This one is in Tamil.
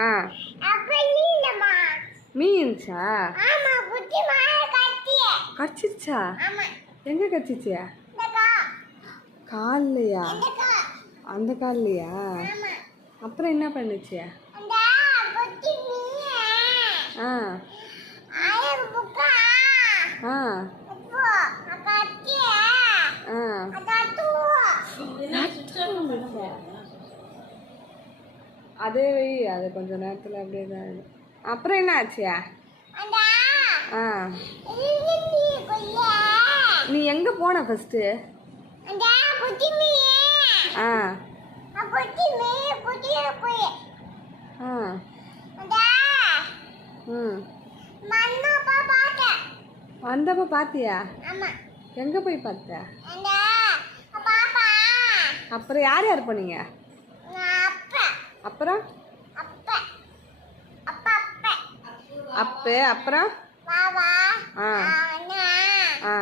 ஆ மீன்ச்சா கடிச்சிருச்சா எங்க கடிச்சிச்சு கால்லையா அந்த கால்லையா அப்புறம் என்ன பண்ணுச்சு ஆ ஆ அதே வை அது கொஞ்ச நேரத்தில் அப்படியே தான் ஆயிடும். அப்புறம் என்ன ஆச்சியா ஆ நீ எங்கே போன ஃபஸ்ட்டு ஆ ஆ ம் வந்தப்போ பார்த்தியா எங்கே போய் பார்த்த அப்புறம் யார் யார் போனீங்க அப்புறம் அப்பு அப்புறம் ஆ ஆ